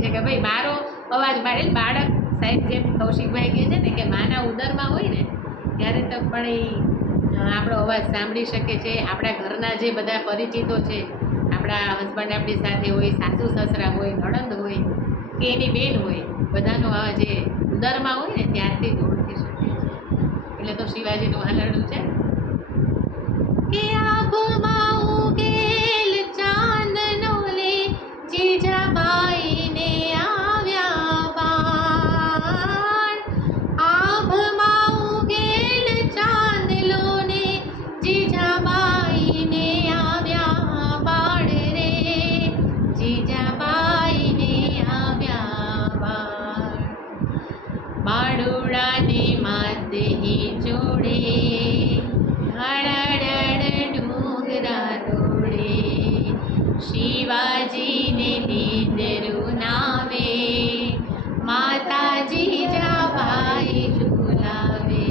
છે કે ભાઈ મારો અવાજ બાળે બાળક સાહેબ જેમ કૌશિકભાઈ કહે છે ને કે માના ઉદરમાં હોય ને, ત્યારે તો પણ એ આપણો અવાજ સાંભળી શકે છે. આપણા ઘરના જે બધા પરિચિતો છે, આપણા હસબન્ડ આપણી સાથે હોય, સાસુ, સસરા હોય, નણંદ હોય, કે એની બેન હોય, બધાનો અવાજ જે ઉદરમાં હોય ને ત્યારથી જ ઓળખી શકે છે. એટલે તો શિવાજીનું હાલરડું છે. કે જીજાબાઈને આવ્યા બાળ રે. જીજાબાઈને આવ્યા બાણ બાળુડાને જોડે હળડડ ડુંગરા દોડે શિવાજીને નીંદરું નાવે. માતાજી જાભાઈ ઝુલાવે.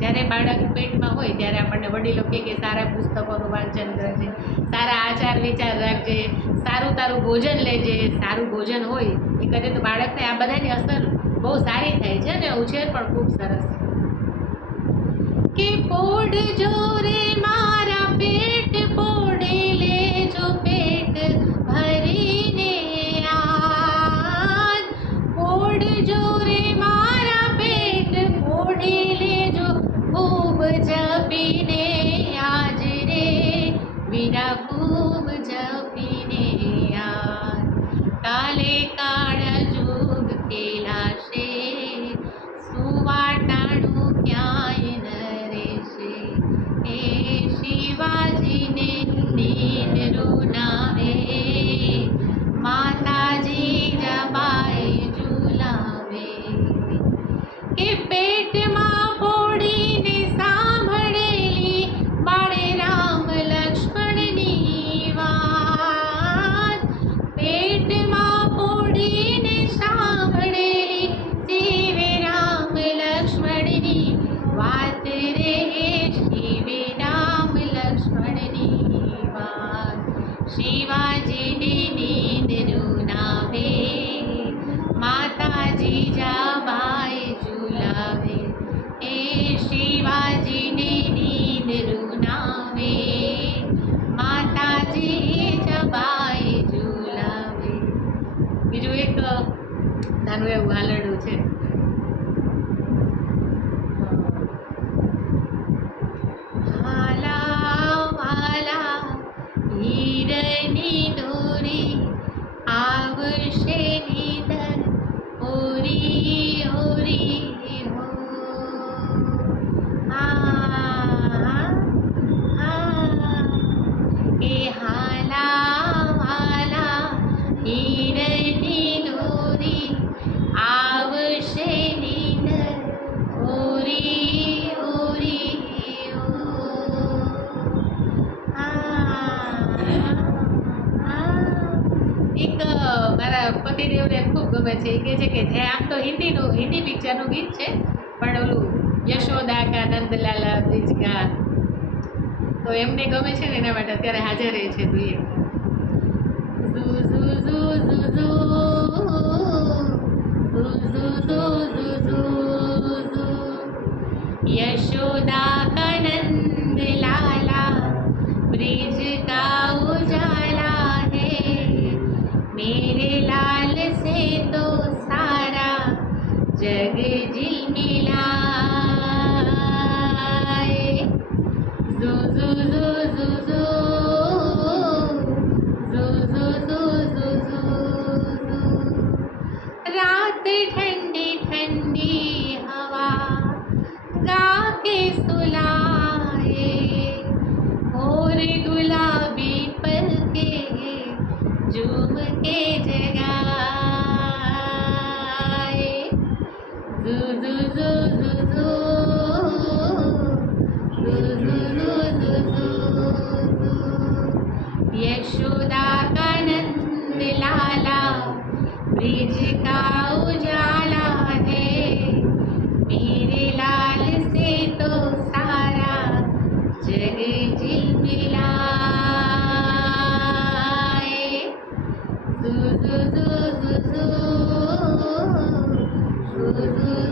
જ્યારે બાળક પેટમાં હોય ત્યારે આપણને વડીલો કે સારા પુસ્તકોનું કરજે સારા આચાર વિચાર રાખજે, સારું તારું ભોજન લેજે, સારું ભોજન હોય, એ કરે તો બાળકને આ બધાની અસર બહુ સારી થાય છે ને ઉછેર પણ ખૂબ સરસ. કે પોડ જોરે મારા પેટ, પોડે લેજો પેટ ભરીને આ પોડ જોરે しは ગમે છે. એ કહે છે કે જે આમ તો હિન્દીનું, હિન્દી પિક્ચરનું ગીત છે, પણ ઓલું યશોદા કા નંદલાલા બ્રિજ કા તો એમને ગમે છે ને એના માટે અત્યારે હાજર રહે છે તો Mm-hmm.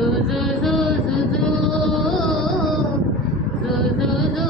do do do do do do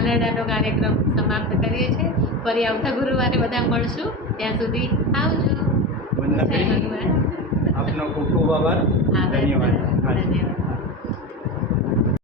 હાલરડાનો કાર્યક્રમ સમાપ્ત કરીએ છીએ. ફરી આવતા ગુરુવારે બધા મળશું. ત્યાં સુધી આવજો. આપનો ખૂબ ખૂબ આભાર. ધન્યવાદ. ધન્યવાદ.